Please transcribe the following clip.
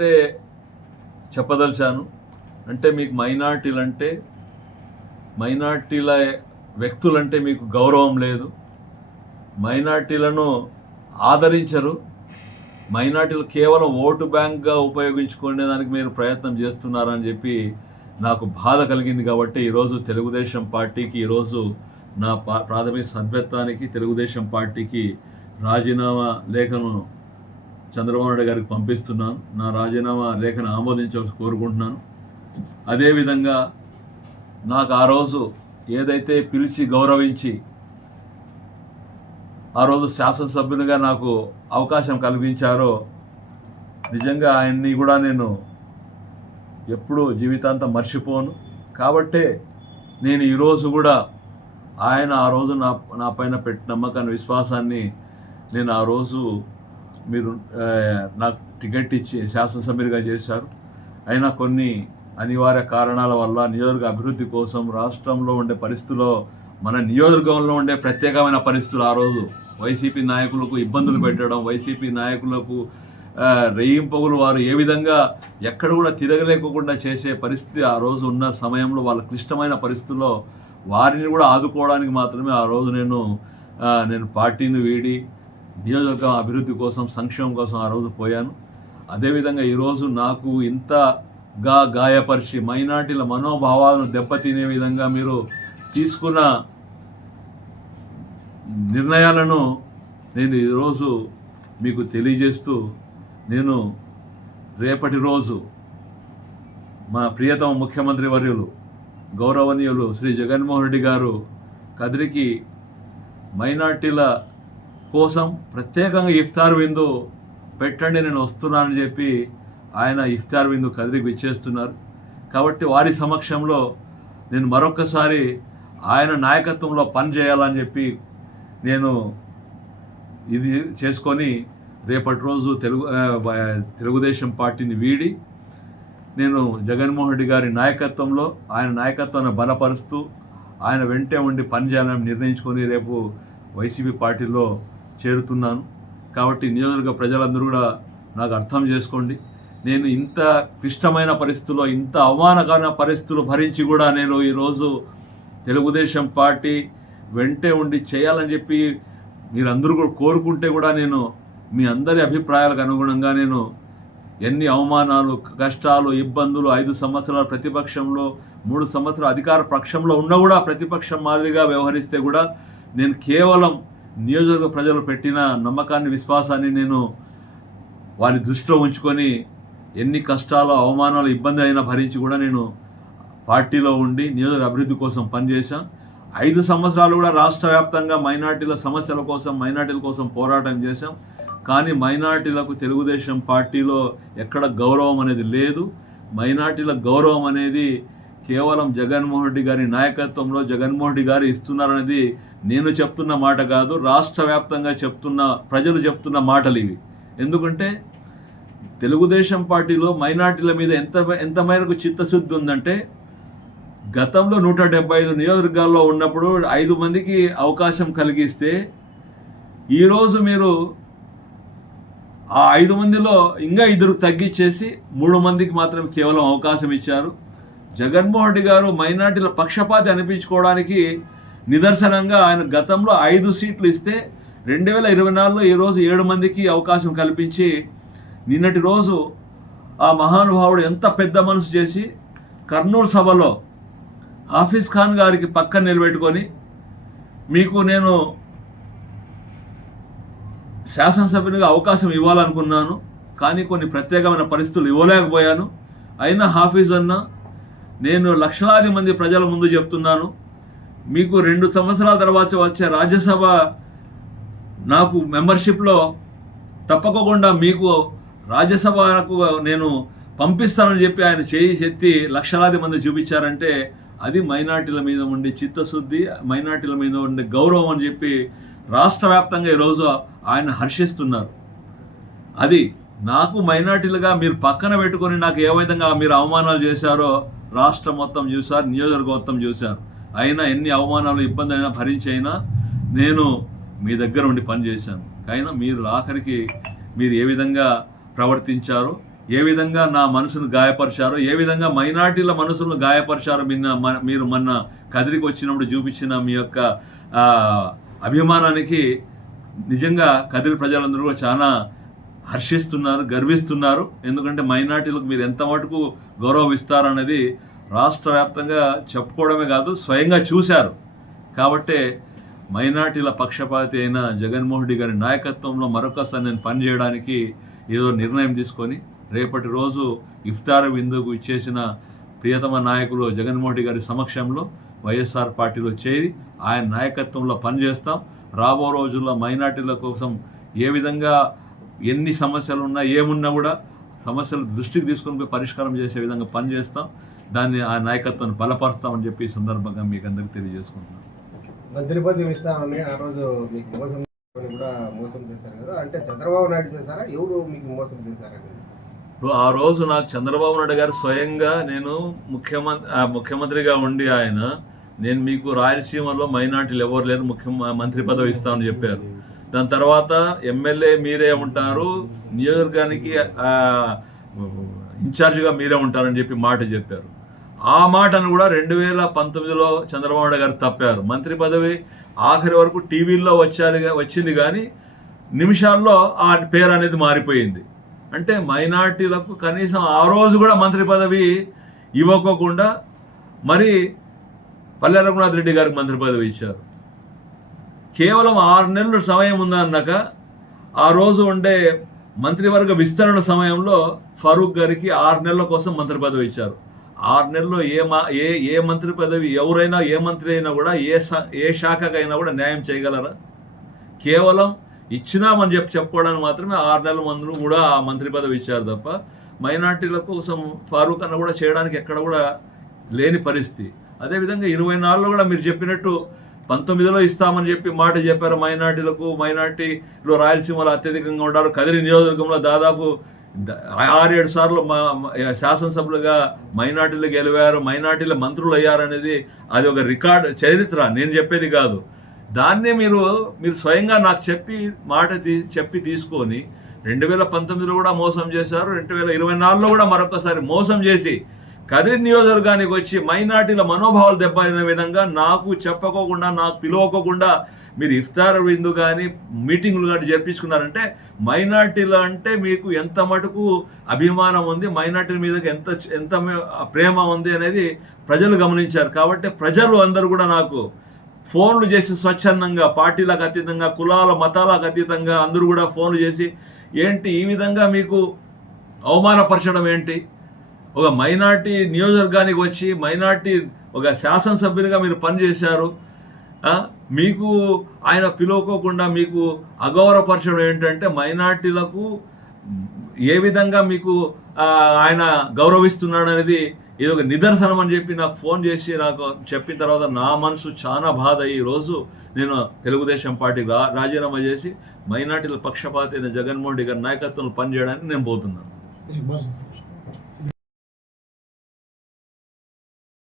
ఒక్కటే చెప్పదలిచాను. అంటే మీకు మైనార్టీల వ్యక్తులంటే మీకు గౌరవం లేదు, మైనార్టీలను ఆదరించరు, మైనార్టీలు కేవలం ఓటు బ్యాంక్గా ఉపయోగించుకునే దానికి మీరు ప్రయత్నం చేస్తున్నారని చెప్పి నాకు బాధ కలిగింది. కాబట్టి ఈరోజు తెలుగుదేశం పార్టీకి, ఈరోజు నా ప్రాథమిక సభ్యత్వానికి తెలుగుదేశం పార్టీకి రాజీనామా లేఖను చంద్రబాబు నాయుడు గారికి పంపిస్తున్నాను. నా రాజీనామా లేఖను ఆమోదించాల్సి కోరుకుంటున్నాను. అదేవిధంగా నాకు ఆ రోజు ఏదైతే పిలిచి గౌరవించి ఆ రోజు శాసనసభ్యునిగా నాకు అవకాశం కల్పించారో నిజంగా ఆయన్ని కూడా నేను ఎప్పుడూ జీవితాంతం మర్చిపోను. కాబట్టే నేను ఈరోజు కూడా ఆయన ఆ రోజు నా పైన పెట్టిన నమ్మకాన్ని, విశ్వాసాన్ని నేను ఆ రోజు మీరు నాకు టికెట్ ఇచ్చి శాసనసభ్యునిగా చేశారు. అయినా కొన్ని అనివార్య కారణాల వల్ల నియోజకవర్గ అభివృద్ధి కోసం రాష్ట్రంలో ఉండే పరిస్థితుల్లో, మన నియోజకవర్గంలో ఉండే ప్రత్యేకమైన పరిస్థితులు, ఆ రోజు వైసీపీ నాయకులకు ఇబ్బందులు పెట్టడం, వైసీపీ నాయకులకు రెయ్యింపగులు వారు ఏ విధంగా ఎక్కడ కూడా తిరగలేకుండా చేసే పరిస్థితి ఆ రోజు ఉన్న సమయంలో, వాళ్ళ క్లిష్టమైన పరిస్థితుల్లో వారిని కూడా ఆదుకోవడానికి మాత్రమే ఆ రోజు నేను పార్టీని వీడి నియోజకవర్గం అభివృద్ధి కోసం, సంక్షేమం కోసం ఆ రోజు పోయాను. అదేవిధంగా ఈరోజు నాకు ఇంతగా గాయపరిచి మైనార్టీల మనోభావాలను దెబ్బతినే విధంగా మీరు తీసుకున్న నిర్ణయాలను నేను ఈరోజు మీకు తెలియజేస్తూ, నేను రేపటి రోజు మా ప్రియతమ ముఖ్యమంత్రి వర్యులు గౌరవనీయులు శ్రీ జగన్మోహన్ రెడ్డి గారు కదిరికి మైనార్టీల కోసం ప్రత్యేకంగా ఇఫ్తార్ విందు పెట్టండి, నేను వస్తున్నానని చెప్పి ఆయన ఇఫ్తార్ విందు కదిరికి విచ్చేస్తున్నారు. కాబట్టి వారి సమక్షంలో నేను మరొక్కసారి ఆయన నాయకత్వంలో పని చేయాలని చెప్పి నేను ఇది చేసుకొని రేపటి రోజు తెలుగుదేశం పార్టీని వీడి నేను జగన్మోహన్ రెడ్డి గారి నాయకత్వంలో, ఆయన నాయకత్వాన్ని బలపరుస్తూ ఆయన వెంటే ఉండి పనిచేయాలని నిర్ణయించుకొని రేపు వైసీపీ పార్టీలో చేరుతున్నాను. కాబట్టి నియోజకవర్గ ప్రజలందరూ కూడా నాకు అర్థం చేసుకోండి. నేను ఇంత క్లిష్టమైన పరిస్థితుల్లో, ఇంత అవమానకరమైన పరిస్థితులు భరించి కూడా నేను ఈరోజు తెలుగుదేశం పార్టీ వెంటే ఉండి చేయాలని చెప్పి మీరందరూ కూడా కోరుకుంటే కూడా నేను మీ అందరి అభిప్రాయాలకు అనుగుణంగా నేను ఎన్ని అవమానాలు, కష్టాలు, ఇబ్బందులు, 5 సంవత్సరాల ప్రతిపక్షంలో, 3 సంవత్సరాల అధికార పక్షంలో ఉన్నా కూడా ప్రతిపక్షం మాదిరిగా వ్యవహరిస్తే కూడా నేను కేవలం నియోజకవర్గ ప్రజలు పెట్టిన నమ్మకాన్ని, విశ్వాసాన్ని నేను వారి దృష్టిలో ఉంచుకొని ఎన్ని కష్టాలు, అవమానాలు, ఇబ్బంది అయినా భరించి కూడా నేను పార్టీలో ఉండి నియోజకవర్గ అభివృద్ధి కోసం పనిచేశాను. 5 సంవత్సరాలు కూడా రాష్ట్ర వ్యాప్తంగా మైనార్టీల సమస్యల కోసం, మైనార్టీల కోసం పోరాటం చేశాం. కానీ మైనార్టీలకు తెలుగుదేశం పార్టీలో ఎక్కడ గౌరవం అనేది లేదు. మైనార్టీల గౌరవం అనేది కేవలం జగన్మోహన్ రెడ్డి గారి నాయకత్వంలో జగన్మోహన్ రెడ్డి గారు ఇస్తున్నారనేది నేను చెప్తున్న మాట కాదు, రాష్ట్ర వ్యాప్తంగా ప్రజలు చెప్తున్న మాటలు ఇవి. ఎందుకంటే తెలుగుదేశం పార్టీలో మైనార్టీల మీద ఎంత మేరకు చిత్తశుద్ధి ఉందంటే, గతంలో 175 నియోజకవర్గాల్లో ఉన్నప్పుడు 5 మందికి అవకాశం కలిగిస్తే ఈరోజు మీరు ఆ 5 మందిలో ఇంకా 2 తగ్గించేసి 3 మందికి మాత్రం కేవలం అవకాశం ఇచ్చారు. జగన్మోహన్ రెడ్డి గారు మైనార్టీల పక్షపాతి అనిపించుకోవడానికి నిదర్శనంగా ఆయన గతంలో 5 సీట్లు ఇస్తే 2024లో ఈరోజు 7 మందికి అవకాశం కల్పించి, నిన్నటి రోజు ఆ మహానుభావుడు ఎంత పెద్ద మనసు చేసి కర్నూలు సభలో హాఫీజ్ ఖాన్ గారికి పక్కన నిలబెట్టుకొని, మీకు నేను శాసనసభ్యునిగా అవకాశం ఇవ్వాలనుకున్నాను, కానీ కొన్ని ప్రత్యేకమైన పరిస్థితులు ఇవ్వలేకపోయాను. అయినా హాఫీజ్ అన్న, నేను లక్షలాది మంది ప్రజల ముందు చెప్తున్నాను, మీకు 2 సంవత్సరాల తర్వాత వచ్చే రాజ్యసభ నాకు మెంబర్షిప్లో తప్పకుండా మీకు రాజ్యసభకు నేను పంపిస్తానని చెప్పి ఆయన చేయి ఎత్తి లక్షలాది మంది చూపించారంటే అది మైనార్టీల మీద ఉండే చిత్తశుద్ధి, మైనార్టీల మీద ఉండే గౌరవం అని చెప్పి రాష్ట్ర వ్యాప్తంగా ఈరోజు ఆయన హర్షిస్తున్నారు. అది నాకు మైనార్టీలుగా మీరు పక్కన పెట్టుకొని నాకు ఏ విధంగా మీరు అవమానాలు చేశారో రాష్ట్రం మొత్తం చూశారు, నియోజకవర్గం మొత్తం చూశారు. అయినా ఎన్ని అవమానాలు, ఇబ్బంది అయినా భరించి అయినా నేను మీ దగ్గర ఉండి పనిచేశాను. అయినా మీరు ఆఖరికి మీరు ఏ విధంగా ప్రవర్తించారో, ఏ విధంగా నా మనసును గాయపరిచారో, ఏ విధంగా మైనార్టీల మనసులను గాయపరిచారో మీరు మొన్న కదిరికి వచ్చినప్పుడు చూపించిన మీ యొక్క అభిమానానికి నిజంగా కదిరి ప్రజలందరూ కూడా చాలా హర్షిస్తున్నారు, గర్విస్తున్నారు. ఎందుకంటే మైనార్టీలకు మీరు ఎంత మటుకు గౌరవం ఇస్తారనేది రాష్ట్ర వ్యాప్తంగా చెప్పుకోవడమే కాదు, స్వయంగా చూశారు. కాబట్టే మైనార్టీల పక్షపాతి అయిన జగన్మోహన్ రెడ్డి గారి నాయకత్వంలో మరొకసారి నేను పనిచేయడానికి ఏదో నిర్ణయం తీసుకొని రేపటి రోజు ఇఫ్తార్ విందుకు ఇచ్చేసిన ప్రియతమ నాయకులు జగన్మోహన్ రెడ్డి గారి సమక్షంలో వైఎస్ఆర్ పార్టీలో చేరి ఆయన నాయకత్వంలో పనిచేస్తాం. రాబో రోజుల్లో మైనార్టీల కోసం ఏ విధంగా ఎన్ని సమస్యలు ఉన్నా ఏమున్నా కూడా సమస్యలు దృష్టికి తీసుకొని పోయి పరిష్కారం చేసే విధంగా పనిచేస్తాం. దాన్ని ఆ నాయకత్వాన్ని బలపరుస్తామని చెప్పి ఈ సందర్భంగా మీకు అందరికీ తెలియజేసుకుంటున్నాను. మంత్రి పదవి ఇస్తామని ఆ రోజు మీకు మోసం చేశారు కదా, అంటే చంద్రబాబు నాయుడు చేశారా, ఎవరు మీకు మోసం చేశారని? ఆ రోజు నాకు చంద్రబాబు నాయుడు గారు స్వయంగా నేను ముఖ్యమంత్రిగా ఉండి నేను మీకు రాయలసీమలో మైనార్టీలు ఎవరు లేరు, మంత్రి పదవి ఇస్తామని చెప్పారు. దాని తర్వాత ఎమ్మెల్యే మీరే ఉంటారు, నియోజకవర్గానికి ఇన్ఛార్జిగా మీరే ఉంటారని చెప్పి మాట చెప్పారు. ఆ మాటను కూడా 2019లో చంద్రబాబు నాయుడు గారు తప్పారు. మంత్రి పదవి ఆఖరి వరకు టీవీల్లో వచ్చింది కానీ నిమిషాల్లో ఆ పేరు అనేది మారిపోయింది. అంటే మైనార్టీలకు కనీసం ఆ రోజు కూడా మంత్రి పదవి ఇవ్వకోకుండా మరి పల్లె రఘునాథ్ రెడ్డి గారికి మంత్రి పదవి ఇచ్చారు. కేవలం 6 నెలలు సమయం ఉందన్నాక ఆ రోజు ఉండే మంత్రివర్గ విస్తరణ సమయంలో ఫరూక్ గారికి 6 నెలల కోసం మంత్రి పదవి ఇచ్చారు. 6 నెలల్లో ఏ మంత్రి పదవి ఎవరైనా ఏ మంత్రి అయినా కూడా ఏ శాఖకైనా కూడా న్యాయం చేయగలరా? కేవలం ఇచ్చినామని చెప్పుకోవడానికి మాత్రమే 6 నెలల మందులు కూడా ఆ మంత్రి పదవి ఇచ్చారు తప్ప మైనార్టీల కోసం ఫారూక్ అన్న కూడా చేయడానికి ఎక్కడ కూడా లేని పరిస్థితి. అదేవిధంగా 24లో కూడా మీరు చెప్పినట్టు 19లో ఇస్తామని చెప్పి మాట చెప్పారు మైనార్టీలకు. మైనార్టీలో రాయలసీమలో అత్యధికంగా ఉంటారు. కదిరి నియోజకవర్గంలో దాదాపు 6-7 సార్లు శాసనసభ్యులుగా మైనార్టీలు గెలివారు, మైనార్టీల మంత్రులు అయ్యారనేది అది ఒక రికార్డ్ చరిత్ర, నేను చెప్పేది కాదు. దాన్నే మీరు స్వయంగా నాకు చెప్పి తీసుకొని 2019లో కూడా మోసం చేశారు, 2024లో కూడా మరొకసారి మోసం చేసి కదిరి నియోజకవర్గానికి వచ్చి మైనార్టీల మనోభావాలు దెబ్బతిన విధంగా నాకు చెప్పకోకుండా, నాకు పిలువకోకుండా మీరు ఇఫ్తార్ విందు కానీ మీటింగులు కానీ జరిపించుకున్నారంటే మైనార్టీలు అంటే మీకు ఎంత మటుకు అభిమానం ఉంది, మైనార్టీల మీదకి ఎంత ప్రేమ ఉంది అనేది ప్రజలు గమనించారు. కాబట్టి ప్రజలు అందరూ కూడా నాకు ఫోన్లు చేసి స్వచ్ఛందంగా, పార్టీలకు అతీతంగా, కులాల మతాలకు అతీతంగా అందరూ కూడా ఫోన్లు చేసి ఏంటి ఈ విధంగా మీకు అవమానపరచడం ఏంటి, ఒక మైనార్టీ నియోజకవర్గానికి వచ్చి మైనార్టీ ఒక శాసనసభ్యునిగా మీరు పనిచేశారు, మీకు ఆయన పిలువకోకుండా మీకు అగౌరవపరచడం ఏంటంటే మైనార్టీలకు ఏ విధంగా మీకు ఆయన గౌరవిస్తున్నాడు అనేది ఇది ఒక నిదర్శనం అని చెప్పి నాకు ఫోన్ చేసి నాకు చెప్పిన తర్వాత నా మనసు చాలా బాధ. ఈరోజు నేను తెలుగుదేశం పార్టీకి రాజీనామా చేసి మైనార్టీల పక్షపాతి అయిన జగన్మోహన్ రెడ్డి గారి నాయకత్వంలో పనిచేయడానికి నేను పోతున్నాను.